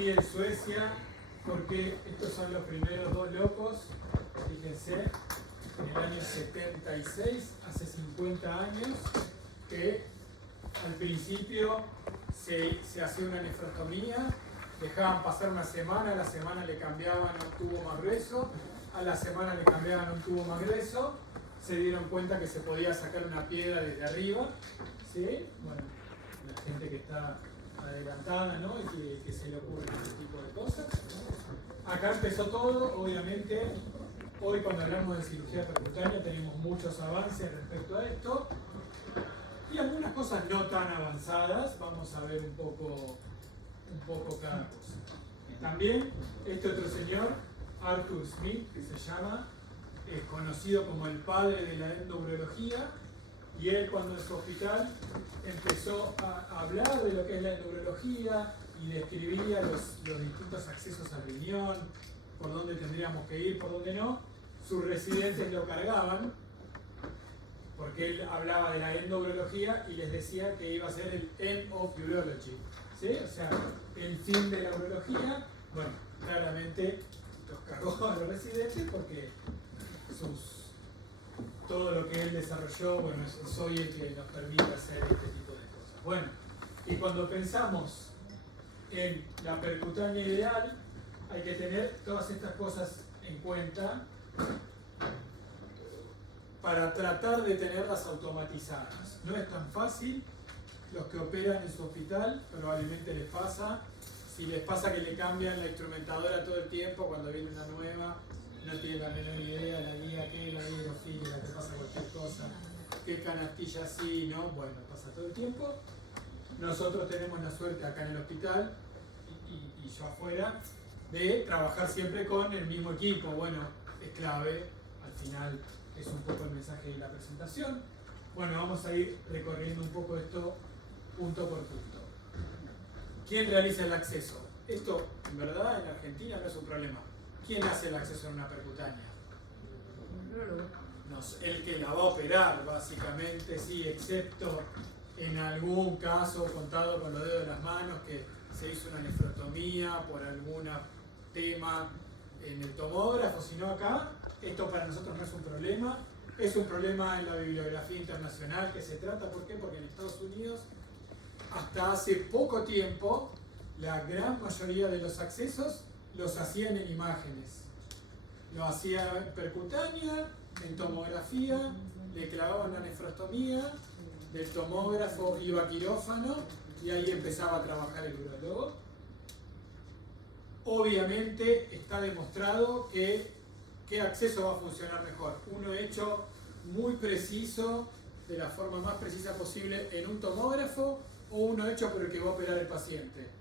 elegí en Suecia porque estos son los primeros dos locos, fíjense, en el año 76, hace 50 años, que al principio se hacía una nefrostomía, dejaban pasar una semana, a la semana le cambiaban a un tubo más grueso, a la semana le cambiaban a un tubo más grueso, se dieron cuenta que se podía sacar una piedra desde arriba, ¿sí? Bueno, la gente que está adelantada, ¿no? Y que se le ocurren este tipo de cosas. Acá empezó todo, obviamente. Hoy cuando hablamos de cirugía percutánea tenemos muchos avances respecto a esto y algunas cosas no tan avanzadas. Vamos a ver un poco cada cosa. También este otro señor, Arthur Smith, que se llama, es conocido como el padre de la endourología, y él cuando en su hospital empezó a hablar de lo que es la endourología y describía los distintos accesos al riñón, por dónde tendríamos que ir, por dónde no, sus residentes lo cargaban porque él hablaba de la endourología y les decía que iba a ser el end of urology, ¿sí? O sea, el fin de la urología. Bueno, claramente los cargó a los residentes porque todo lo que él desarrolló, bueno, soy el que nos permite hacer este tipo de cosas. Bueno, y cuando pensamos en la percutánea ideal, hay que tener todas estas cosas en cuenta para tratar de tenerlas automatizadas. No es tan fácil. Los que operan en su hospital probablemente les pasa. Si les pasa que le cambian la instrumentadora todo el tiempo, cuando viene una nueva, no tiene la menor idea, la guía qué, la hidrofílica, que pasa cualquier cosa, qué canastilla sí, ¿no? Bueno, pasa todo el tiempo. Nosotros tenemos la suerte acá en el hospital y yo afuera de trabajar siempre con el mismo equipo. Bueno, es clave, al final es un poco el mensaje de la presentación. Bueno, vamos a ir recorriendo un poco esto punto por punto. ¿Quién realiza el acceso? Esto, en verdad, en Argentina no es un problema. ¿Quién hace el acceso en una percutánea? No, el que la va a operar, básicamente, sí, excepto en algún caso contado con los dedos de las manos que se hizo una nefrotomía por algún tema en el tomógrafo, sino acá, esto para nosotros no es un problema. Es un problema en la bibliografía internacional que se trata, ¿por qué? Porque en Estados Unidos, hasta hace poco tiempo, la gran mayoría de los accesos los hacían en imágenes. Lo hacía en percutánea, en tomografía, le clavaban la nefrostomía, del tomógrafo iba a quirófano y ahí empezaba a trabajar el urólogo. Obviamente está demostrado que qué acceso va a funcionar mejor. Uno hecho muy preciso, de la forma más precisa posible en un tomógrafo, o uno hecho por el que va a operar el paciente.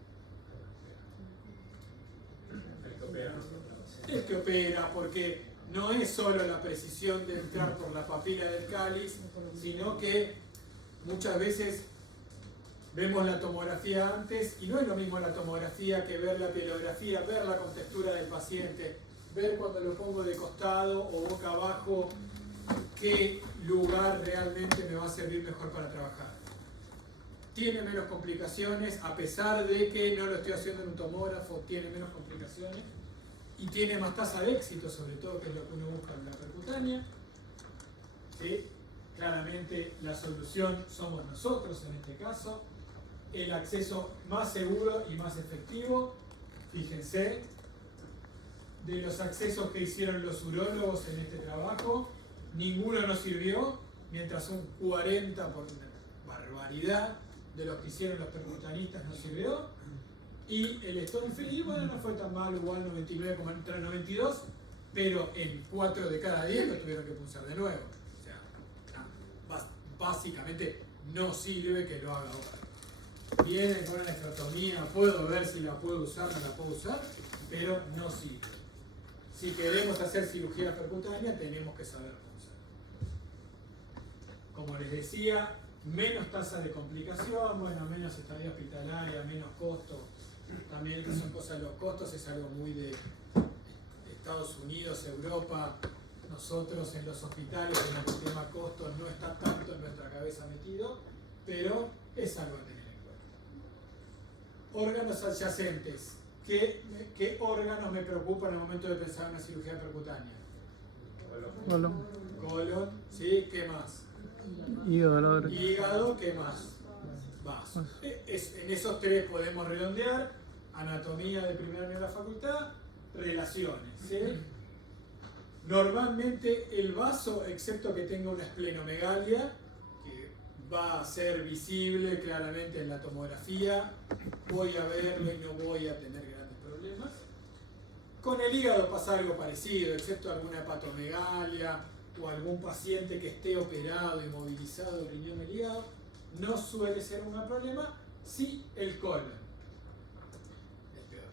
El que opera, porque no es solo la precisión de entrar por la papila del cáliz, sino que muchas veces vemos la tomografía antes y no es lo mismo la tomografía que ver la pielografía, ver la contextura del paciente, ver cuando lo pongo de costado o boca abajo, qué lugar realmente me va a servir mejor para trabajar. Tiene menos complicaciones, a pesar de que no lo estoy haciendo en un tomógrafo, tiene menos complicaciones y tiene más tasa de éxito, sobre todo, que es lo que uno busca en la percutánea. ¿Sí? Claramente la solución somos nosotros en este caso. El acceso más seguro y más efectivo, fíjense, de los accesos que hicieron los urólogos en este trabajo, ninguno nos sirvió, mientras un 40%, por una barbaridad, de los que hicieron los percutanistas nos sirvió. Y el Stone Free, bueno, no fue tan mal, igual 99,92, pero en 4 de cada 10 lo tuvieron que pulsar de nuevo. O sea, básicamente no sirve que lo haga ahora. Viene con una nefrotomía, puedo ver si la puedo usar, no la puedo usar, pero no sirve. Si queremos hacer cirugía percutánea, tenemos que saber cómo usar. Como les decía, menos tasa de complicación, bueno, menos estadía hospitalaria, menos costo. También son cosas, los costos es algo muy de Estados Unidos, Europa. Nosotros en los hospitales, en el tema costos no está tanto en nuestra cabeza metido, pero es algo a tener en cuenta. Órganos adyacentes. ¿Qué órganos me preocupan al momento de pensar en una cirugía percutánea? Colon, ¿sí? ¿Qué más? Hígado, ¿qué más? Vaso. En esos tres podemos redondear: anatomía de primer año de la facultad, relaciones, ¿sí? Normalmente el vaso, excepto que tenga una esplenomegalia, que va a ser visible claramente en la tomografía, voy a verlo y no voy a tener grandes problemas. Con el hígado pasa algo parecido, excepto alguna hepatomegalia o algún paciente que esté operado, inmovilizado del riñón del hígado, no suele ser un problema. Sí, el colon es peor.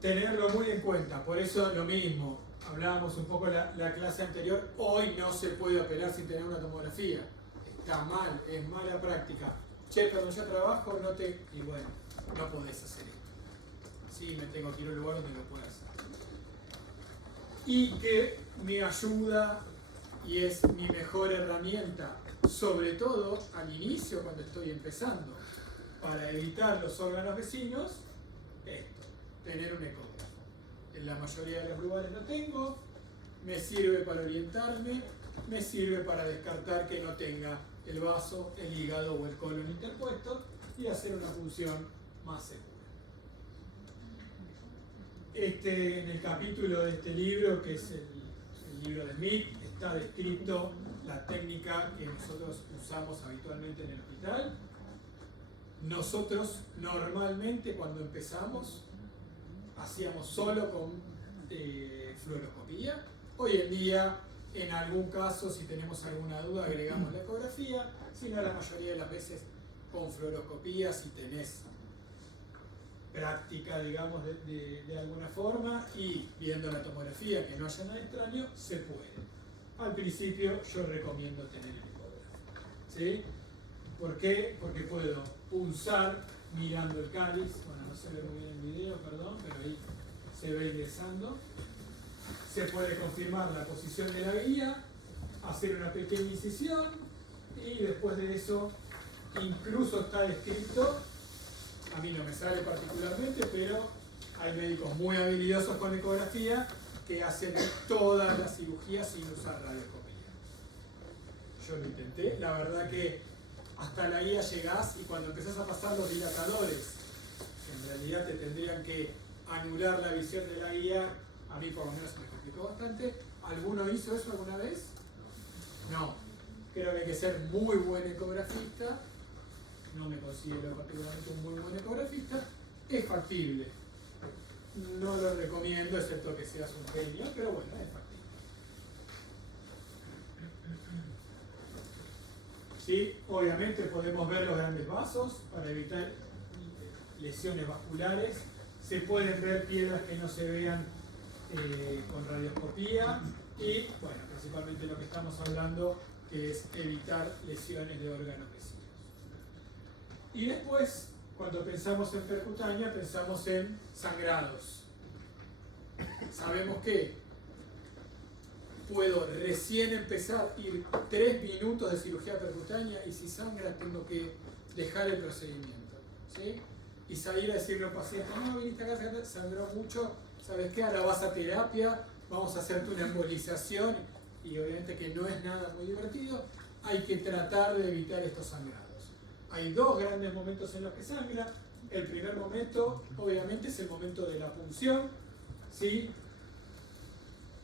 Tenerlo muy en cuenta, por eso lo mismo, hablábamos un poco la clase anterior, hoy no se puede operar sin tener una tomografía. Está mal, es mala práctica. Che, pero yo trabajo, y bueno, no podés hacer esto. Sí, me tengo que ir a un lugar donde lo pueda hacer. Y que me ayuda y es mi mejor herramienta, sobre todo al inicio cuando estoy empezando, para evitar los órganos vecinos, esto, tener un ecógrafo. En la mayoría de los lugares lo tengo, me sirve para orientarme, me sirve para descartar que no tenga el vaso, el hígado o el colon interpuesto y hacer una función más segura. En el capítulo de este libro, que es el libro de Smith, está descrito la técnica que nosotros usamos habitualmente en el hospital. Nosotros normalmente cuando empezamos hacíamos solo con fluoroscopía. Hoy en día, en algún caso, si tenemos alguna duda, agregamos la ecografía, sino la mayoría de las veces con fluoroscopía, si tenés práctica, digamos, de alguna forma, y viendo la tomografía que no haya nada extraño, se puede. Al principio yo recomiendo tener el ecógrafo, ¿sí? ¿Por qué? Porque puedo pulsar mirando el cáliz. Bueno, no se ve muy bien el video, perdón, pero ahí se ve ingresando. Se puede confirmar la posición de la guía, hacer una pequeña incisión y después de eso incluso está descrito. A mí no me sale particularmente, pero hay médicos muy habilidosos con ecografía que hacen todas las cirugías sin usar radioscopía. Yo lo intenté, la verdad que hasta la guía llegás y cuando empezás a pasar los dilatadores, que en realidad te tendrían que anular la visión de la guía, a mí por lo menos me complicó bastante. ¿Alguno hizo eso alguna vez? No. Creo que hay que ser muy buen ecografista. No me considero particularmente un muy buen ecografista. Es factible. No lo recomiendo, excepto que seas un genio, pero bueno, es factible. Sí, obviamente podemos ver los grandes vasos para evitar lesiones vasculares. Se pueden ver piedras que no se vean con radioscopía y, bueno, principalmente lo que estamos hablando, que es evitar lesiones de órganos vecinos. Y después, cuando pensamos en percutánea, pensamos en sangrados. Sabemos que puedo recién empezar, ir 3 minutos de cirugía percutánea y si sangra tengo que dejar el procedimiento, ¿sí? Y salir a decirle al paciente, no, viniste acá, sangró mucho, ¿sabes qué? Ahora vas a terapia, vamos a hacerte una embolización y obviamente que no es nada muy divertido. Hay que tratar de evitar estos sangrados. Hay 2 grandes momentos en los que sangra. El primer momento, obviamente, es el momento de la punción, ¿sí?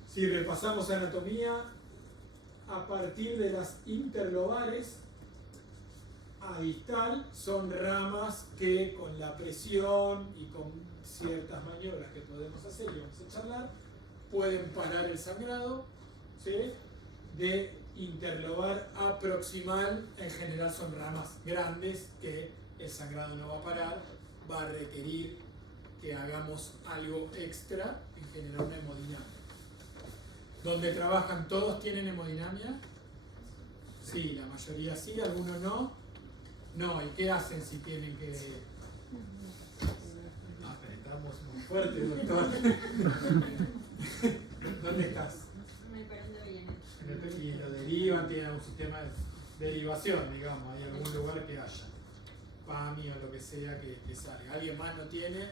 Si repasamos anatomía, a partir de las interlobares a distal son ramas que con la presión y con ciertas maniobras que podemos hacer y vamos a charlar, pueden parar el sangrado, ¿sí? De interlobar a proximal, en general son ramas grandes que el sangrado no va a parar, va a requerir que hagamos algo extra, en general una hemodinamia. ¿Donde trabajan todos tienen hemodinamia? Sí, la mayoría sí, algunos no. No, ¿y qué hacen si tienen que...? Apretamos muy fuerte, doctor. ¿Dónde estás? Y lo derivan, tienen un sistema de derivación, digamos, hay algún lugar que haya. PAMI o lo que sea que salga. ¿Alguien más no tiene?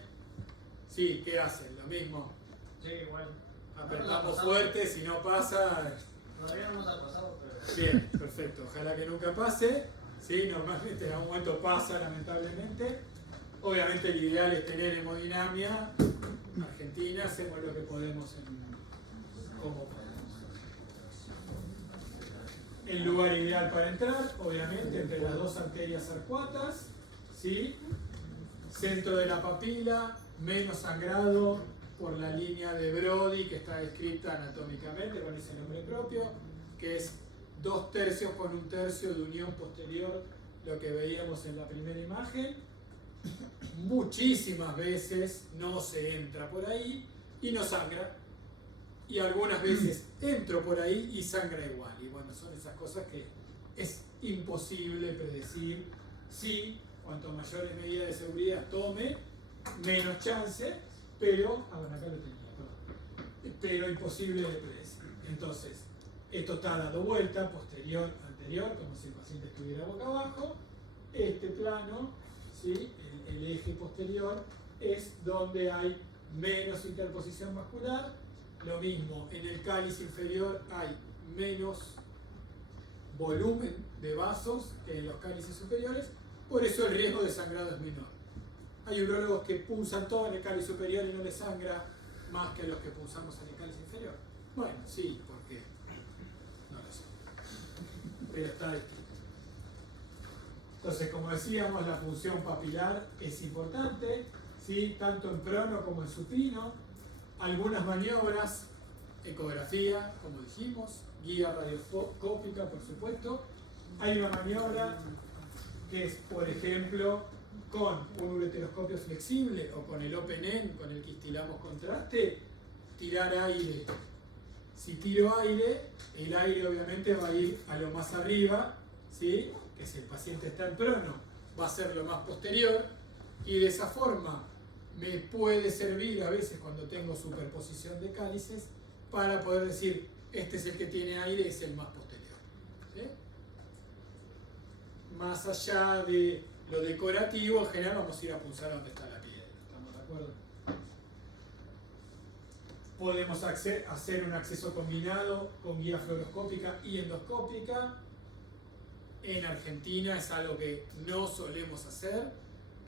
Sí, ¿qué hacen? Lo mismo. Sí, igual. Apretamos fuerte, si no pasa. Todavía no nos ha pasado, pero. Bien, perfecto. Ojalá que nunca pase. Sí, normalmente en algún momento pasa, lamentablemente. Obviamente el ideal es tener hemodinamia. Argentina, hacemos lo que podemos como podemos. El lugar ideal para entrar, obviamente, entre las dos arterias arcuatas, ¿sí? Centro de la papila, menos sangrado por la línea de Brody que está descrita anatómicamente con ese nombre propio, que es 2/3 con 1/3 de unión posterior, lo que veíamos en la primera imagen. Muchísimas veces no se entra por ahí y no sangra, y algunas veces entro por ahí y sangra igual. Y bueno, son esas cosas que es imposible predecir. Sí, cuanto mayores medidas de seguridad tome, menos chance, pero, bueno, acá lo tenía, perdón, pero imposible de predecir. Entonces, esto está dado vuelta, posterior, anterior, como si el paciente estuviera boca abajo. Este plano, ¿sí? El eje posterior, es donde hay menos interposición vascular. Lo mismo, en el cáliz inferior hay menos volumen de vasos que en los cálices superiores, por eso el riesgo de sangrado es menor. Hay urólogos que punzan todo en el cáliz superior y no les sangra más que los que punzamos en el cáliz inferior. Bueno, sí, porque no lo sé, pero está distinto. Entonces, como decíamos, la función papilar es importante, ¿sí? Tanto en prono como en supino. Algunas maniobras, ecografía, como dijimos, guía radioscópica, por supuesto. Hay una maniobra que es, por ejemplo, con un ureteroscopio flexible o con el open end, con el que instilamos contraste, tirar aire. Si tiro aire, el aire obviamente va a ir a lo más arriba, ¿sí? Que si el paciente está en prono, va a ser lo más posterior, y de esa forma me puede servir a veces cuando tengo superposición de cálices para poder decir, este es el que tiene aire, es el más posterior. ¿Sí? Más allá de lo decorativo, en general vamos a ir a punzar donde está la piedra. ¿Estamos de acuerdo? Podemos hacer un acceso combinado con guía fluoroscópica y endoscópica. En Argentina es algo que no solemos hacer,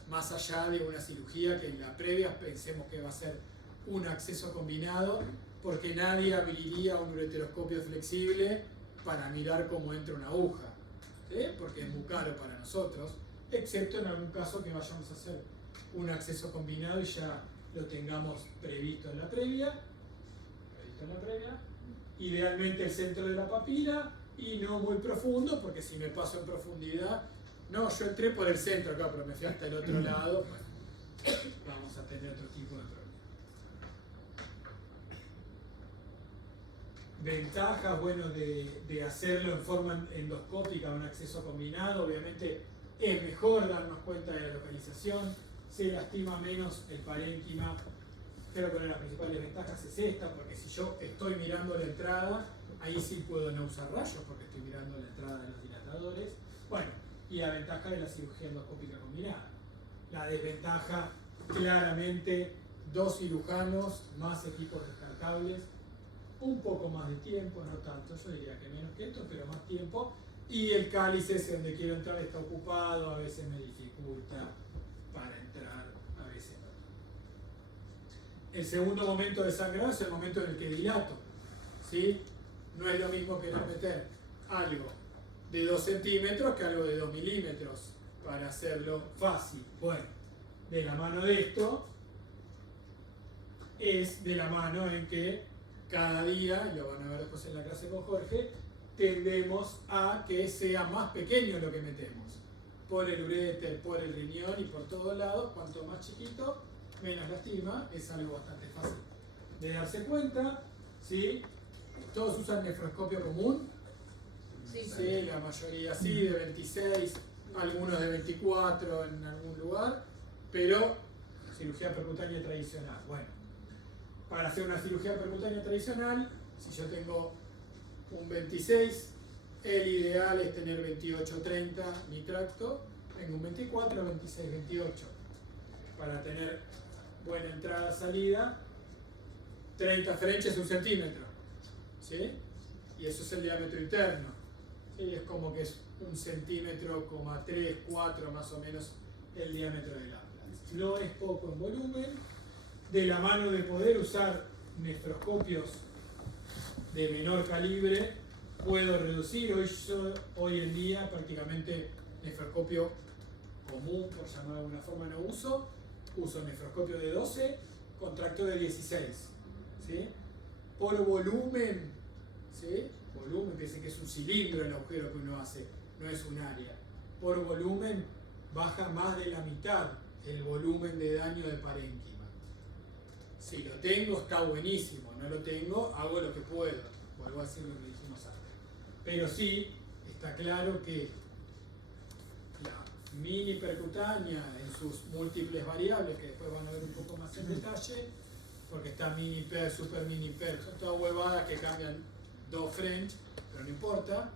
más allá de una cirugía que en la previa pensemos que va a ser un acceso combinado, porque nadie abriría un ureteroscopio flexible para mirar cómo entra una aguja, ¿sí? Porque es muy caro para nosotros, excepto en algún caso que vayamos a hacer un acceso combinado y ya lo tengamos previsto en la previa. Idealmente el centro de la papila y no muy profundo, porque si me paso en profundidad, no, yo entré por el centro acá, pero me fui hasta el otro lado, bueno, vamos a tener otro tipo de problema. Ventajas, bueno, de hacerlo en forma endoscópica, un acceso combinado, obviamente es mejor darnos cuenta de la localización, se lastima menos el parénquima. Creo que una de las principales ventajas es esta, porque si yo estoy mirando la entrada, ahí sí puedo no usar rayos, porque estoy mirando la entrada de los dilatadores. Bueno, y la ventaja de la cirugía endoscópica combinada. La desventaja, claramente, 2 cirujanos, más equipos descartables, un poco más de tiempo, no tanto, yo diría que menos que esto, pero más tiempo, y el cáliz ese donde quiero entrar está ocupado, a veces me dificulta para entrar, a veces no. El segundo momento de sangrado es el momento en el que dilato, ¿sí? No es lo mismo querer meter algo de 2 centímetros que algo de 2 milímetros para hacerlo fácil. Bueno, de la mano de esto es de la mano en que cada día, y lo van a ver después en la clase con Jorge, tendemos a que sea más pequeño lo que metemos. Por el uréter, por el riñón y por todos lados, cuanto más chiquito, menos lastima, es algo bastante fácil de darse cuenta, ¿sí? ¿Todos usan nefroscopio común? Sí. Sí, la mayoría sí, de 26, algunos de 24 en algún lugar, pero cirugía percutánea tradicional. Bueno, para hacer una cirugía percutánea tradicional, si yo tengo un 26, el ideal es tener 28-30 mi tracto, tengo un 24, 26, 28. Para tener buena entrada-salida, 30 French es 1 centímetro, ¿sí? Y eso es el diámetro interno, ¿sí? Es como que es 1 centímetro, 3, 4 más o menos el diámetro del Laplace. No es poco en volumen, de la mano de poder usar nefroscopios de menor calibre, puedo reducir. Hoy en día prácticamente nefroscopio común, por llamarlo de alguna forma, no uso nefroscopio de 12 con tracto de 16, ¿sí? Por volumen, ¿sí? Volumen, piensen que es un cilindro el agujero que uno hace, no es un área. Por volumen baja más de la mitad el volumen de daño de parénquima. Si lo tengo está buenísimo, no lo tengo, hago lo que puedo, vuelvo a decir lo que dijimos antes. Pero sí, está claro que la mini percutánea en sus múltiples variables, que después van a ver un poco más en detalle, porque está mini per, super mini per, son todas huevadas que cambian 2 French, pero no importa.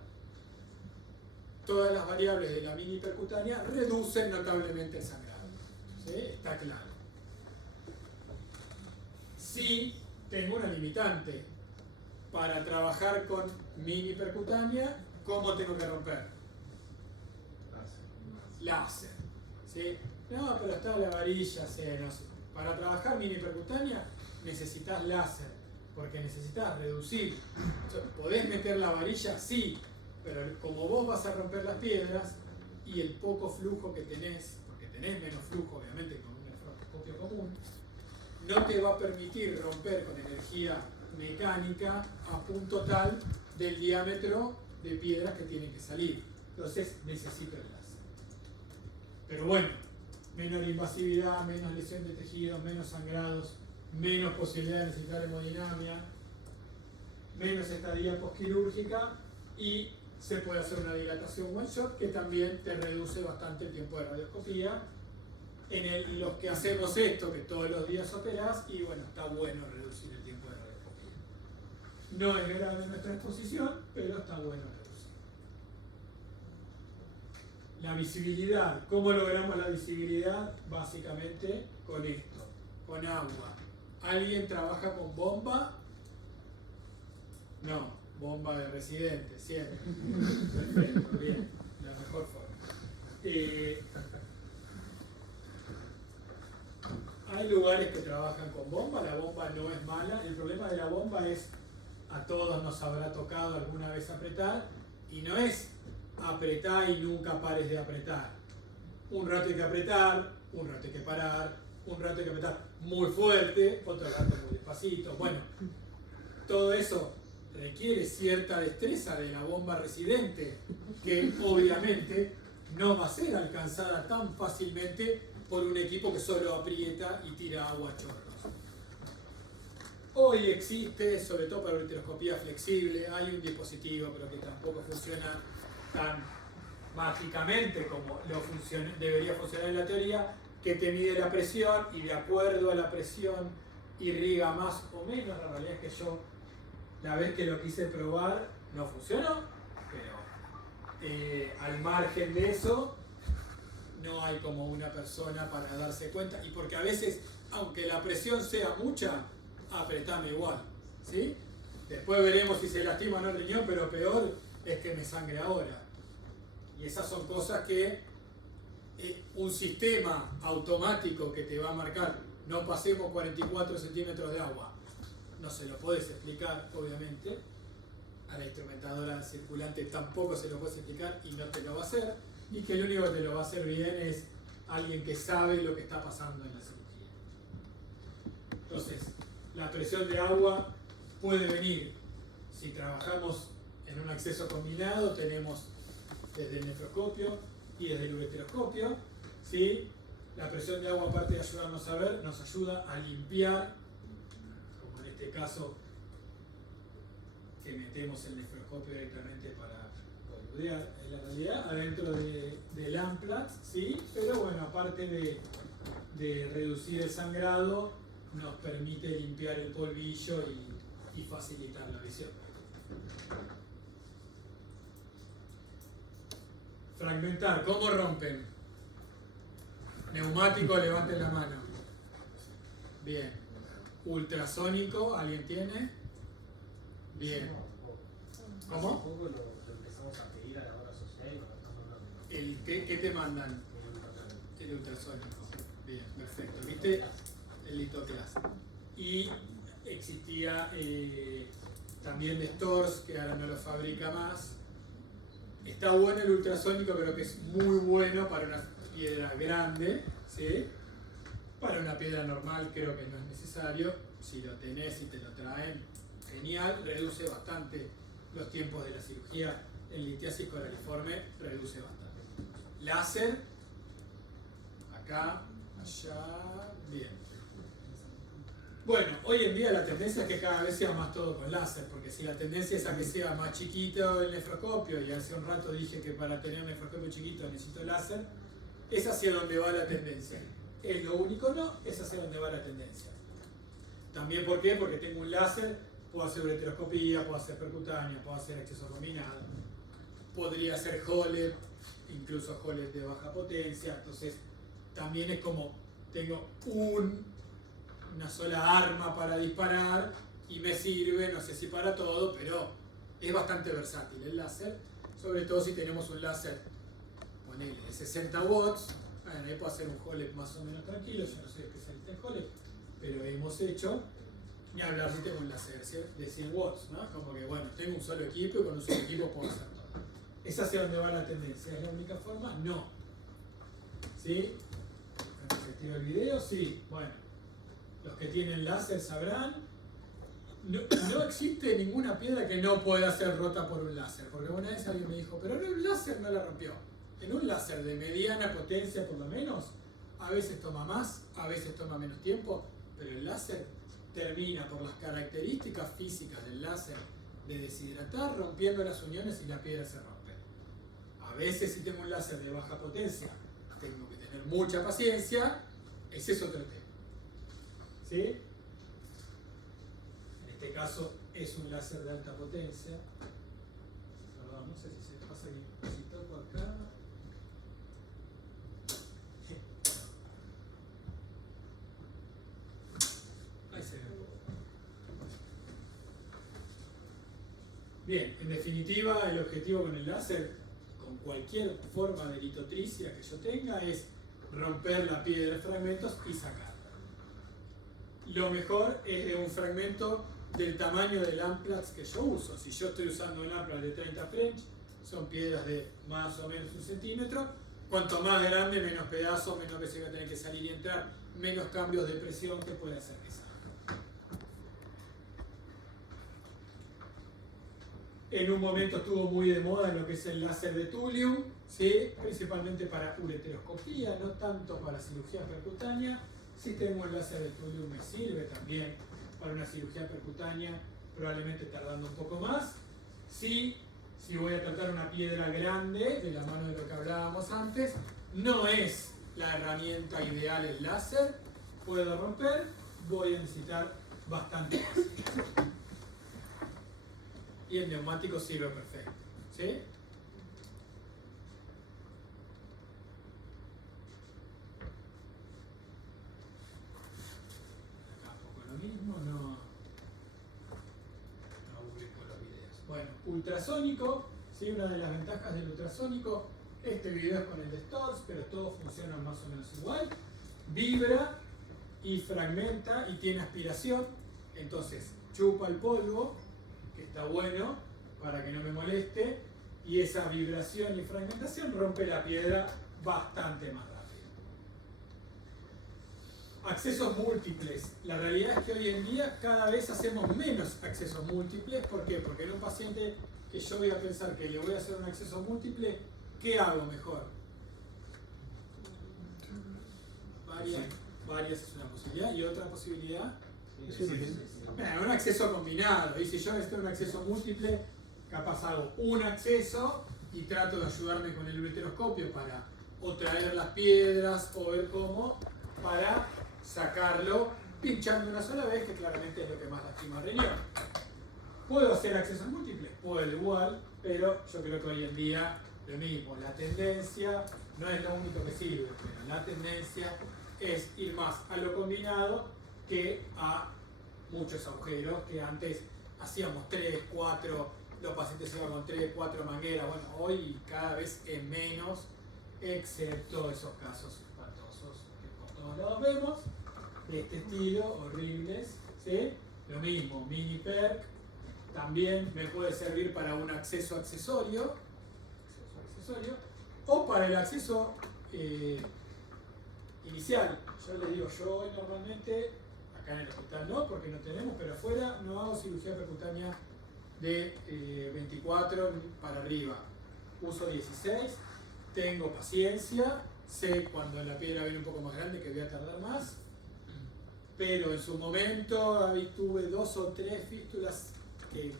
Todas las variables de la mini percutánea reducen notablemente el sangrado, ¿sí? Está claro. Sí, tengo una limitante. Para trabajar con mini percutánea, ¿cómo tengo que romper? Láser. ¿Sí? No, pero está la varilla, sí, no sé. Para trabajar mini percutánea necesitas láser, porque necesitas reducir. ¿Podés meter la varilla? Sí, pero como vos vas a romper las piedras y el poco flujo que tenés, porque tenés menos flujo obviamente con un nefroscopio común, no te va a permitir romper con energía mecánica a punto tal del diámetro de piedras que tienen que salir. Entonces necesito el láser. Pero bueno, menor invasividad, menos lesión de tejidos, menos sangrados, menos posibilidad de necesitar hemodinamia, menos estadía postquirúrgica y se puede hacer una dilatación one shot que también te reduce bastante el tiempo de radioscopía. En los que hacemos esto, que todos los días operás, y bueno, está bueno reducir el tiempo de radioscopía. No es grave nuestra exposición, pero está bueno reducir. La visibilidad. ¿Cómo logramos la visibilidad? Básicamente con esto, con agua. ¿Alguien trabaja con bomba? No, bomba de residente, siempre. Perfecto, bien, la mejor forma. Hay lugares que trabajan con bomba, la bomba no es mala. El problema de la bomba es, a todos nos habrá tocado alguna vez apretar, y no es apretar y nunca pares de apretar. Un rato hay que apretar, un rato hay que parar, un rato hay que apretar muy fuerte, otro rato muy despacito. Bueno, todo eso requiere cierta destreza de la bomba residente, que obviamente no va a ser alcanzada tan fácilmente por un equipo que solo aprieta y tira agua a chorros. Hoy existe, sobre todo para ureteroscopía flexible, hay un dispositivo, pero que tampoco funciona tan mágicamente como debería funcionar en la teoría, que te mide la presión y de acuerdo a la presión irriga más o menos. La realidad es que yo, la vez que lo quise probar, no funcionó, pero al margen de eso, no hay como una persona para darse cuenta, y porque a veces, aunque la presión sea mucha, apretame igual, ¿sí? Después veremos si se lastima o no el riñón, pero peor es que me sangre ahora. Y esas son cosas que un sistema automático que te va a marcar, no pasemos 44 centímetros de agua, no se lo puedes explicar, obviamente. A la instrumentadora circulante tampoco se lo puedes explicar y no te lo va a hacer. Y que el único que te lo va a hacer bien es alguien que sabe lo que está pasando en la cirugía. Entonces, la presión de agua puede venir. Si trabajamos en un acceso combinado, tenemos desde el nefroscopio y desde el ureteroscopio, ¿sí? La presión de agua, aparte de ayudarnos a ver, nos ayuda a limpiar, como en este caso, que metemos el nefroscopio directamente para en la realidad adentro del Amplatz, ¿sí? Pero bueno, aparte de reducir el sangrado, nos permite limpiar el polvillo y facilitar la visión. Fragmentar, ¿cómo rompen? Neumático, levanten la mano. Bien. Ultrasónico, ¿alguien tiene? Bien. ¿Cómo? Hace poco lo empezamos a pedir a la hora social y lo estamos dando. ¿Qué te mandan? El ultrasónico. Bien, perfecto. ¿Viste? El litoclass. Y existía también de Stores, que ahora no lo fabrica más. Está bueno el ultrasónico, creo que es muy bueno para una piedra grande, ¿sí? Para una piedra normal creo que no es necesario. Si lo tenés y te lo traen, genial, reduce bastante los tiempos de la cirugía. En litiasis coraliforme reduce bastante. Láser, acá, allá, bien. Bueno, hoy en día la tendencia es que cada vez sea más todo con láser, porque si la tendencia es a que sea más chiquito el nefroscopio, y hace un rato dije que para tener un nefroscopio chiquito necesito láser, es hacia donde va la tendencia. Es lo único, no, es hacia donde va la tendencia. También, ¿por qué? Porque tengo un láser, puedo hacer ureteroscopía, puedo hacer percutánea, puedo hacer acceso combinado, podría hacer HOLED, incluso HOLED de baja potencia, entonces también es como tengo una sola arma para disparar y me sirve, no sé si para todo, pero es bastante versátil el láser, sobre todo si tenemos un láser, ponele, de 60 watts, bueno, ahí puedo hacer un HOLED más o menos tranquilo, yo no soy especialista en HOLED, pero hemos hecho, ni hablar si tengo un láser de 100 watts, ¿no? Como que bueno, tengo un solo equipo y con un solo equipo puedo hacer todo. ¿Es hacia dónde va la tendencia? ¿Es la única forma? No. ¿Sí? ¿Se activa el video? Sí. Bueno. Los que tienen láser sabrán, no existe ninguna piedra que no pueda ser rota por un láser, porque una vez alguien me dijo, pero en un láser no la rompió. En un láser de mediana potencia por lo menos, a veces toma más, a veces toma menos tiempo, pero el láser termina por las características físicas del láser de deshidratar, rompiendo las uniones y la piedra se rompe. A veces si tengo un láser de baja potencia, tengo que tener mucha paciencia, ese es otro tema. ¿Sí? En este caso es un láser de alta potencia. Perdón, no sé si se pasa aquí. Si toco acá. Ahí se ve. Bien, en definitiva, el objetivo con el láser, con cualquier forma de litotricia que yo tenga, es romper la piedra de fragmentos y sacarla. Lo mejor es de un fragmento del tamaño del Amplatz que yo uso. Si yo estoy usando un Amplatz de 30 French, son piedras de más o menos 1 centímetro. Cuanto más grande, menos pedazos, menos que se va a tener que salir y entrar, menos cambios de presión que puede hacer que salga. En un momento estuvo muy de moda lo que es el láser de thulium, ¿sí? Principalmente para ureteroscopía, no tanto para cirugía percutánea. Si tengo el láser de thulium me sirve también para una cirugía percutánea, probablemente tardando un poco más. Si voy a tratar una piedra grande, de la mano de lo que hablábamos antes, no es la herramienta ideal el láser, puedo romper, voy a necesitar bastante más. Y el neumático sirve perfecto, ¿sí? Mismo, no aburrir con los videos. Bueno, ultrasónico, ¿sí? Una de las ventajas del ultrasónico, este video es con el de Stores, pero todos funcionan más o menos igual. Vibra y fragmenta y tiene aspiración, entonces chupa el polvo, que está bueno para que no me moleste, y esa vibración y fragmentación rompe la piedra bastante más rápido. Accesos múltiples. La realidad es que hoy en día cada vez hacemos menos accesos múltiples. ¿Por qué? Porque en un paciente que yo voy a pensar que le voy a hacer un acceso múltiple, ¿qué hago mejor? Varias es una posibilidad. ¿Y otra posibilidad? Un acceso combinado. Y si yo necesito un acceso múltiple, capaz hago un acceso y trato de ayudarme con el ureteroscopio para o traer las piedras o ver cómo, para sacarlo pinchando una sola vez, que claramente es lo que más lastima el riñón. ¿Puedo hacer accesos múltiples? Puedo igual, pero yo creo que hoy en día lo mismo, la tendencia no es lo único que sirve, pero la tendencia es ir más a lo combinado que a muchos agujeros que antes hacíamos 3, 4, los pacientes iban con 3, 4 mangueras. Bueno, hoy cada vez es menos, excepto esos casos espantosos que por todos lados vemos, de este estilo, horribles, ¿sí? Lo mismo, mini perc, también me puede servir para un acceso accesorio, o para el acceso inicial. Yo le digo, yo hoy normalmente, acá en el hospital no, porque no tenemos, pero afuera no hago cirugía percutánea de 24 para arriba. Uso 16, tengo paciencia, sé cuando la piedra viene un poco más grande que voy a tardar más, pero en su momento ahí tuve 2 o 3 fístulas que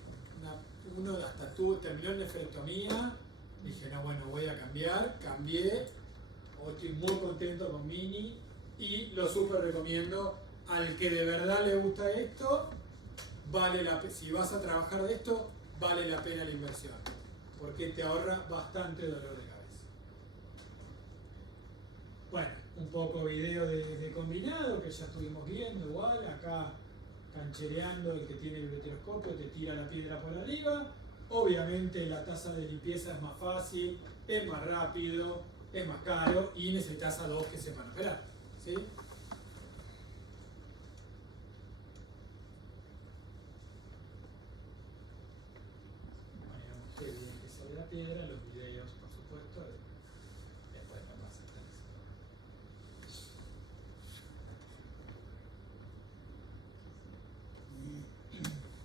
uno hasta terminó en nefrectomía. Dije, no, bueno, voy a cambiar, cambié, hoy estoy muy contento con Mini y lo súper recomiendo al que de verdad le gusta esto, si vas a trabajar de esto, vale la pena la inversión, porque te ahorra bastante dolor de cabeza. Bueno, un poco video de combinado que ya estuvimos viendo, igual, acá canchereando el que tiene el ureteroscopio, te tira la piedra por arriba. Obviamente la tasa de limpieza es más fácil, es más rápido, es más caro y necesitas a 2 que sepan operar, ¿sí? Manera muy bien que sale la piedra, los videos por supuesto, después la vas a hacer.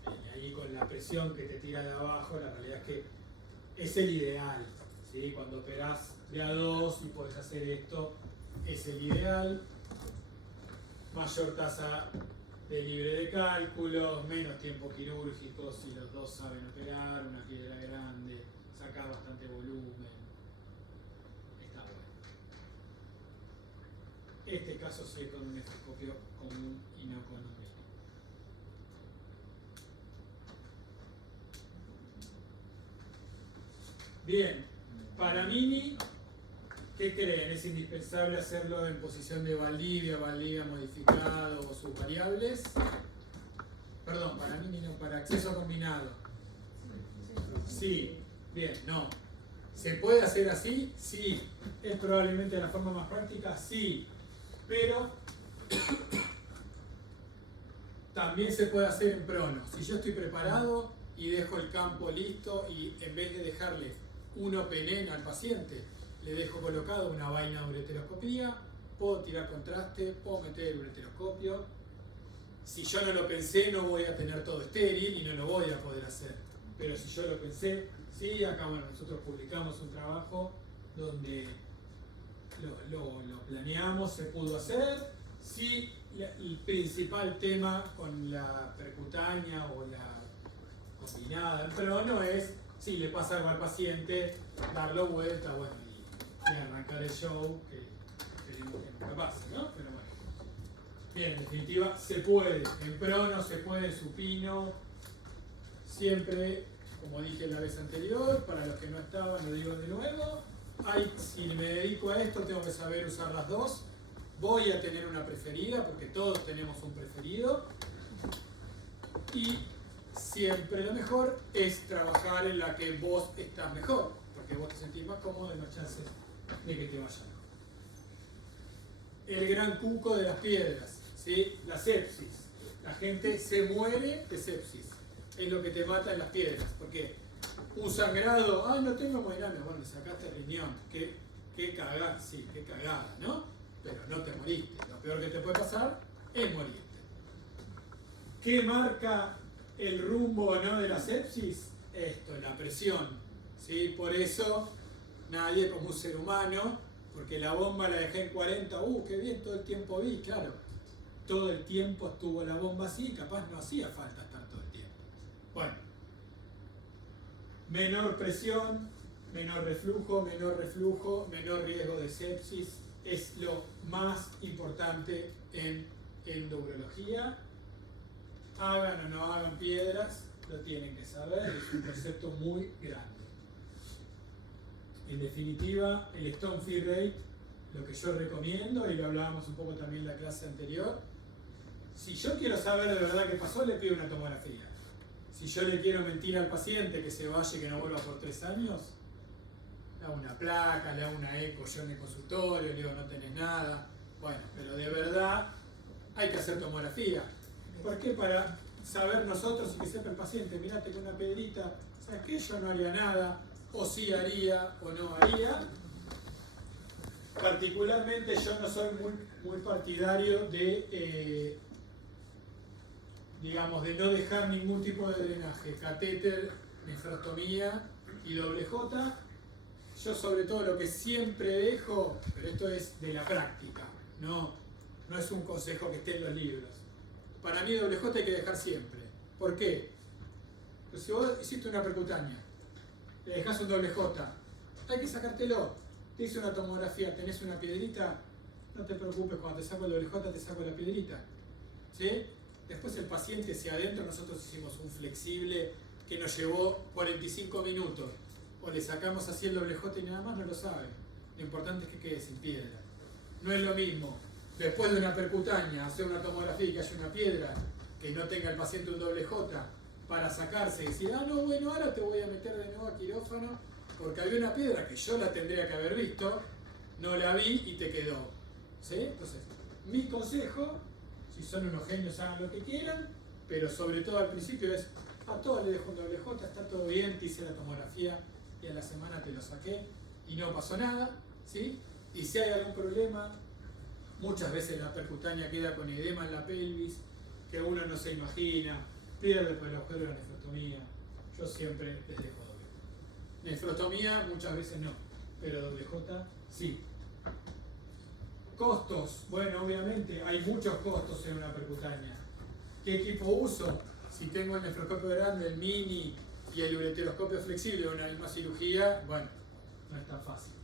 Y ahí con la presión que te tira de abajo, la realidad es que es el ideal, ¿sí? Cuando operás de a 2 y podés hacer esto, es el ideal. Mayor tasa de libre de cálculo, menos tiempo quirúrgico si los dos saben operar, una piedra grande, sacar bastante volumen. Está bueno. Este caso sí es con un endoscopio común y no con un mini. Bien, para Mini, ¿qué creen? ¿Es indispensable hacerlo en posición de Valdivia modificado o sus variables? Perdón, para Mini no, para acceso combinado. Sí, bien, no. ¿Se puede hacer así? Sí. ¿Es probablemente la forma más práctica? Sí. Pero también se puede hacer en prono. Si yo estoy preparado y dejo el campo listo y en vez de dejarle uno penén al paciente, le dejo colocado una vaina de ureteroscopía, puedo tirar contraste, puedo meter el ureteroscopio. Si yo no lo pensé, no voy a tener todo estéril y no lo voy a poder hacer. Pero si yo lo pensé, sí, acá bueno, nosotros publicamos un trabajo donde lo planeamos, se pudo hacer. Sí, el principal tema con la percutánea o la combinada en prono es si le pasa algo al paciente, darlo vuelta, bueno, y arrancar el show, que esperemos que nunca pase, ¿no? Pero bueno. Bien, en definitiva, se puede, en prono se puede, supino, siempre, como dije la vez anterior, para los que no estaban, lo digo de nuevo, si me dedico a esto, tengo que saber usar las dos, voy a tener una preferida, porque todos tenemos un preferido, y siempre lo mejor es trabajar en la que vos estás mejor, porque vos te sentís más cómodo y no hay chances de que te vaya mejor. El gran cuco de las piedras, ¿sí? La sepsis. La gente se muere de sepsis. Es lo que te mata en las piedras, porque un sangrado, ay, no tengo hemodinamia, bueno, sacaste el riñón, qué cagada, sí, qué cagada, ¿no? Pero no te moriste. Lo peor que te puede pasar es morirte. ¿Qué marca el rumbo no de la sepsis? Esto, la presión, ¿sí? Por eso nadie como un ser humano, porque la bomba la dejé en 40, qué bien, todo el tiempo vi, claro, todo el tiempo estuvo la bomba así, capaz no hacía falta estar todo el tiempo. Bueno, menor presión, menor reflujo, menor riesgo de sepsis, es lo más importante en endourología. Hagan o no hagan piedras, lo tienen que saber, es un concepto muy grande. En definitiva, el stone feed rate, lo que yo recomiendo, y lo hablábamos un poco también en la clase anterior, si yo quiero saber de verdad qué pasó, le pido una tomografía. Si yo le quiero mentir al paciente que se vaya y que no vuelva por 3 años, le hago una placa, le hago una eco yo en el consultorio, le digo no tenés nada. Bueno, pero de verdad hay que hacer tomografía. ¿Por qué? Para saber nosotros y que sepa el paciente, mirate con una piedrita, ¿sabes qué? Yo no haría nada, o sí haría o no haría. Particularmente yo no soy muy partidario de, digamos, de no dejar ningún tipo de drenaje, catéter, nefrostomía y doble J. Yo sobre todo lo que siempre dejo, pero esto es de la práctica, no es un consejo que esté en los libros. Para mí doble J hay que dejar siempre. ¿Por qué? Pues si vos hiciste una percutánea, le dejás un doble J, hay que sacártelo. Te hice una tomografía, tenés una piedrita, no te preocupes, cuando te saco el doble J te saco la piedrita. ¿Sí? Después el paciente, si adentro nosotros hicimos un flexible que nos llevó 45 minutos, o le sacamos así el doble J y nada más, no lo sabe. Lo importante es que quede sin piedra. No es lo mismo, después de una percutánea, hacer una tomografía y que haya una piedra, que no tenga el paciente un doble J, para sacarse y decir, ah, no, bueno, ahora te voy a meter de nuevo a quirófano, porque había una piedra que yo la tendría que haber visto, no la vi y te quedó. ¿Sí? Entonces, mi consejo, si son unos genios hagan lo que quieran, pero sobre todo al principio es, a todos le dejo un doble J, está todo bien, te hice la tomografía y a la semana te lo saqué y no pasó nada, ¿sí? Y si hay algún problema, muchas veces la percutánea queda con edema en la pelvis, que uno no se imagina, pierde por el agujero de la nefrostomía, yo siempre les dejo doble. Nefrostomía muchas veces no, pero doble J sí. Costos, bueno, obviamente hay muchos costos en una percutánea. ¿Qué equipo uso? Si tengo el nefroscopio grande, el mini y el ureteroscopio flexible en una misma cirugía, bueno, no es tan fácil.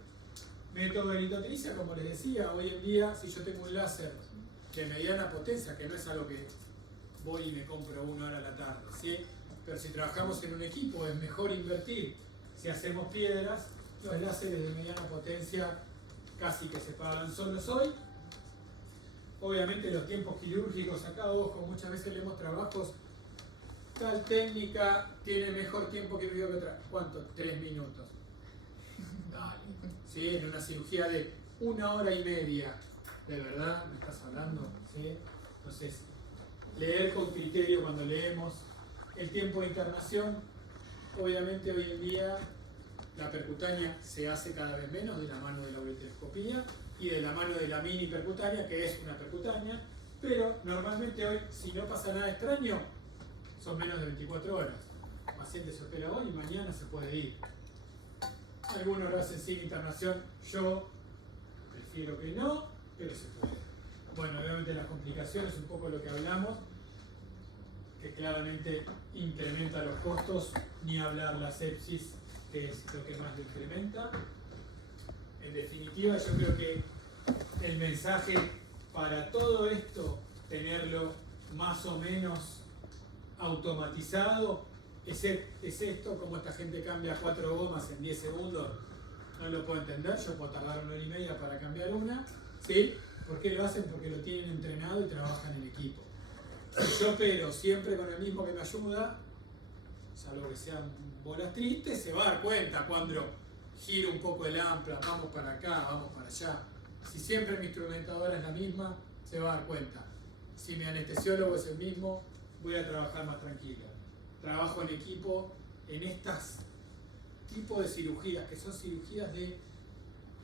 Método de litotiricia, como les decía, hoy en día si yo tengo un láser de mediana potencia, que no es algo que voy y me compro una hora a la tarde, ¿sí? Pero si trabajamos en un equipo es mejor invertir. Si hacemos piedras, los láseres de mediana potencia casi que se pagan solos hoy. Obviamente los tiempos quirúrgicos, acá ojo, muchas veces leemos trabajos, tal técnica tiene mejor tiempo quirúrgico que otra. ¿Cuánto? 3 minutos. Dale. ¿Sí? En una cirugía de 1 hora y media. ¿De verdad me estás hablando? ¿Sí? Entonces, leer con criterio cuando leemos. El tiempo de internación, obviamente hoy en día la percutánea se hace cada vez menos de la mano de la ureteroscopía y de la mano de la mini percutánea, que es una percutánea, pero normalmente hoy, si no pasa nada extraño, son menos de 24 horas. El paciente se opera hoy y mañana se puede ir. Algunos lo hacen sin internación, yo prefiero que no, pero se puede. Bueno, obviamente las complicaciones, un poco lo que hablamos, que claramente incrementa los costos, ni hablar la sepsis, que es lo que más lo incrementa. En definitiva, yo creo que el mensaje para todo esto, tenerlo más o menos automatizado, es esto, como esta gente cambia 4 gomas en 10 segundos, no lo puedo entender, yo puedo tardar 1 hora y media para cambiar una, ¿sí? ¿Por qué lo hacen? Porque lo tienen entrenado y trabajan en equipo. Si yo opero siempre con el mismo que me ayuda, salvo que sean bolas tristes, se va a dar cuenta cuando giro un poco el ampla, vamos para acá, vamos para allá. Si siempre mi instrumentadora es la misma, se va a dar cuenta. Si mi anestesiólogo es el mismo, voy a trabajar más tranquilo. Trabajo en equipo en estas tipos de cirugías, que son cirugías de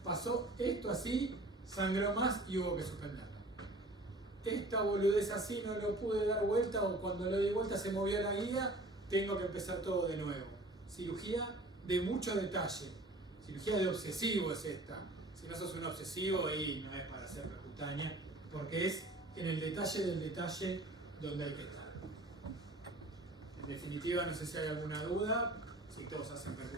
pasó esto así, sangró más y hubo que suspenderla. Esta boludez así no lo pude dar vuelta, o cuando lo di vuelta se movió la guía, tengo que empezar todo de nuevo. Cirugía de mucho detalle. Cirugía de obsesivo es esta. Si no sos un obsesivo, y no es para hacer percutánea, porque es en el detalle del detalle donde hay que estar. En definitiva, no sé si hay alguna duda, si todos hacen percutánea.